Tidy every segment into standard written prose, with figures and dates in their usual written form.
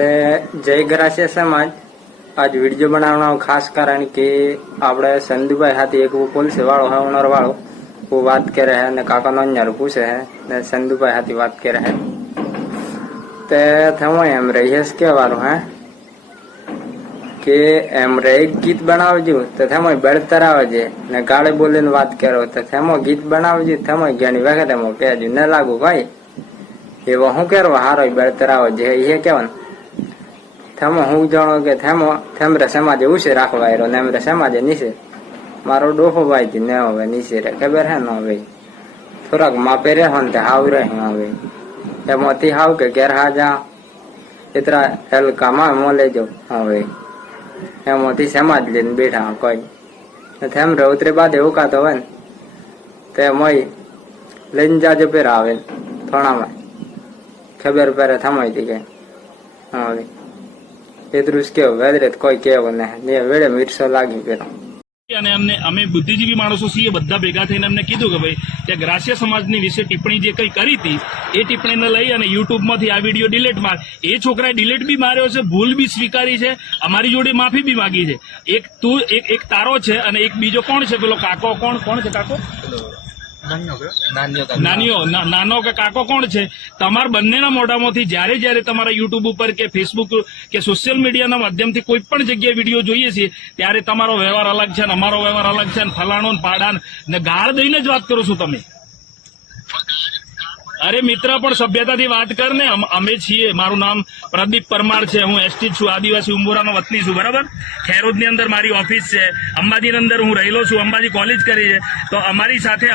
તે જય ગ્રાસ્ય સમાજ आज वीडियो बनाना खास कारण के आपड़े संधुभाई हाथी एक वो पुलिस वालों है ओनर वालों वो बात कर रहे हैं ने काका नन्यार पूछे है ने संधुभाई हाथी बात कर रहे हैं ते थमो एम रहीस के वालो है के एम रही गीत बनावजो तो थमो बेड़तर आवजे ने गाळे बोलीने बात करो तो थमो गीत बनावजो थमो ज्ञानी वखत मो पेजू न लागू भाई एवो हूँ करवा हारो बेड़तर आवजे ये केवन थमो हूँ जाणो के थमरे समाजे उसे राखवायरो ने हमरे समाजे नीचे मारो डोफो भाई थी न होवे नीचे रे खबर है न भाई थोड़ाक मापे रे हन ते हाव रे हां भाई एमोती हाव के घर हा जा इतरा हल्का मा मोले जो हां भाई एमोती समाज लेन बैठा कोई थमरे उतरे बाद એવું કાતો હોય ને તે મોય લઈને જાજો પેર આવે થોડામાં ખબર પડે થમાઈ દી કે હા ભાઈ એટલું જ કેવું વેદરે કોઈ કેવું ને વેડે મીઠસો લાગી પેલો અને અમે બુદ્ધિજીવી માણસો છીએ બધા ભેગા થઈને અમને કીધું કે ભાઈ કે ગ્રાસ્ય સમાજની વિશે ટિપ્પણી જે કંઈ કરી હતી એ ટિપ્પણીને લઈ અને યુટ્યુબમાંથી આ વિડીયો ડિલીટ માર એ છોકરાએ ડિલીટ બી માર્યો છે ભૂલ બી સ્વીકારી છે અમારી જોડે માફી બી માગી છે એક તારો છે અને એક બીજો કોણ છે પેલો કાકો કોણ છે કાકો નાનો કે કાકો કોણ છે તમારા બંનેના મોઢામાંથી જ્યારે જ્યારે તમારા યુટ્યુબ ઉપર કે ફેસબુક કે સોશિયલ મીડિયાના માધ્યમથી કોઈ પણ જગ્યાએ વિડીયો જોઈએ છીએ ત્યારે તમારો વ્યવહાર અલગ છે ને અમારો વ્યવહાર અલગ છે ને ફલાણો ને પાડાન ને ગાળ દઈને જ વાત કરો છો તમે અરે મિત્ર પણ સભ્યતાથી વાત કર ને અમે છીએ મારું નામ પ્રદીપ પરમાર છે હું એસટી છું આદિવાસી ઉંબોરાનો વતની છું બરાબર ખેરોદની અંદર મારી ઓફિસ છે અંબાજીની અંદર હું રહેલો છું અંબાજી કોલેજ કરી છે તો અમારી સાથે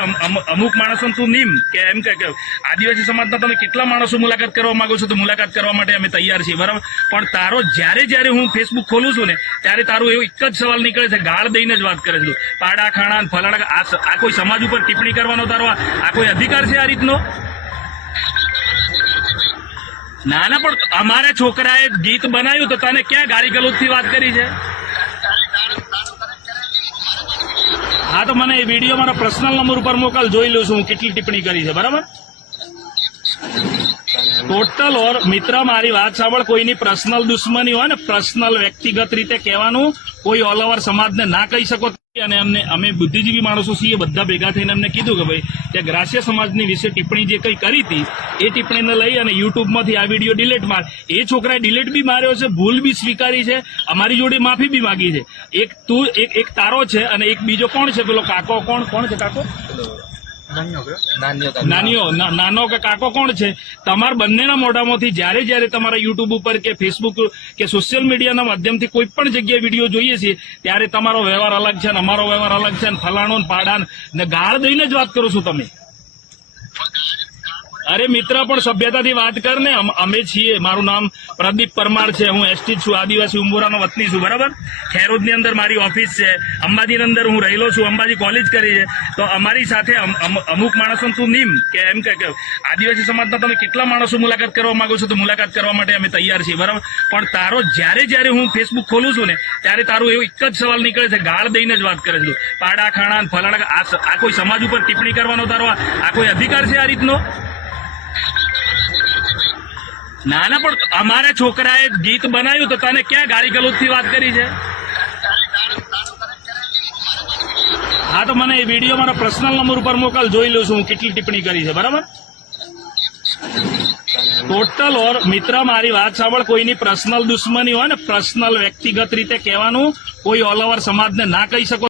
અમુક માણસો તું નીમ કે એમ કે આદિવાસી સમાજના તમે કેટલા માણસો મુલાકાત કરવા માંગો છો તો મુલાકાત કરવા માટે અમે તૈયાર છીએ બરાબર પણ તારો જ્યારે હું ફેસબુક ખોલું છું ને ત્યારે તારું એવું એક જ સવાલ નીકળે છે ગાળ દઈને જ વાત કરે છે પાડા ખાણા ફલાણા આ કોઈ સમાજ ઉપર ટિપ્પણી કરવાનો તારો આ કોઈ અધિકાર છે આ રીતનો ના ના પણ અમારા છોકરાએ ગીત બનાવ્યું તો તને ક્યાં ગાળી ગલોચથી વાત કરી છે હા તો મને એ વિડીયો મારા પર્સનલ નંબર ઉપર મોકલ જોઈ લઉં છું હું કેટલી ટિપ્પણી કરી છે બરાબર ટોટલ ઓર મિત્ર મારી વાત સાંભળ કોઈની પર્સનલ દુશ્મની હોય ને પર્સનલ વ્યક્તિગત રીતે કહેવાનું કોઈ ઓલ ઓવર સમાજને ના કહી શકો અને અમે બુદ્ધિજીવી માણસો છીએ બધા ભેગા થઈને અમને કીધું કે ભાઈ કે ગ્રાસ્ય સમાજની વિશે ટિપ્પણી જે કંઈ કરી હતી એ ટિપ્પણીને લઈ અને યુટ્યુબમાંથી આ વિડીયો ડિલીટ માર એ છોકરાએ ડિલીટ બી માર્યો છે ભૂલ બી સ્વીકારી છે અમારી જોડે માફી બી માગી છે એક તારો છે અને એક બીજો કોણ છે પેલો કાકો કોણ છે કાકો નાનો કે કાકો કોણ છે તમારા બંનેના મોઢામાંથી જ્યારે તમારા યુટ્યુબ ઉપર કે ફેસબુક કે સોશિયલ મીડિયાના માધ્યમથી કોઈ પણ જગ્યાએ વિડીયો જોઈએ છીએ ત્યારે તમારો વ્યવહાર અલગ છે ને અમારો વ્યવહાર અલગ છે ને ફલાણો ને પાડાન ને ગાળ દઈને જ વાત કરો છો તમે અરે મિત્ર પણ સભ્યતાથી વાત કર ને અમે છીએ મારું નામ પ્રદીપ પરમાર છે હું એસટી છું આદિવાસી ઉંબોરાનો વતની છું બરાબર ખેરોદની અંદર મારી ઓફિસ છે અંબાજીની અંદર હું રહેલો છું અંબાજી કોલેજ કરી છે તો અમારી સાથે અમુક માણસો તું નીમ કે એમ કે આદિવાસી સમાજના તમે કેટલા માણસો મુલાકાત કરવા માંગો છો તો મુલાકાત કરવા માટે અમે તૈયાર છીએ બરાબર પણ તારો જ્યારે હું ફેસબુક ખોલું છું ને ત્યારે તારું એવું એક જ સવાલ નીકળે છે ગાળ દઈને જ વાત કરે છે પાડા ખાણા ફલાણા આ કોઈ સમાજ ઉપર ટિપ્પણી કરવાનો તારો આ કોઈ અધિકાર છે આ રીતનો ના ના પણ અમારા છોકરાએ ગીત બનાવ્યું તો તને ક્યાં ગાળી ગલોચથી વાત કરી છે હા તો મને એ વિડીયો મારા પર્સનલ નંબર ઉપર મોકલ જોઈ લઉં છું હું કેટલી ટિપ્પણી કરી છે બરાબર ટોટલ ઓર મિત્ર મારી વાત સાંભળ કોઈની પર્સનલ દુશ્મની હોય ને પર્સનલ વ્યક્તિગત રીતે કહેવાનું કોઈ ઓલ ઓવર સમાજને ના કહી શકો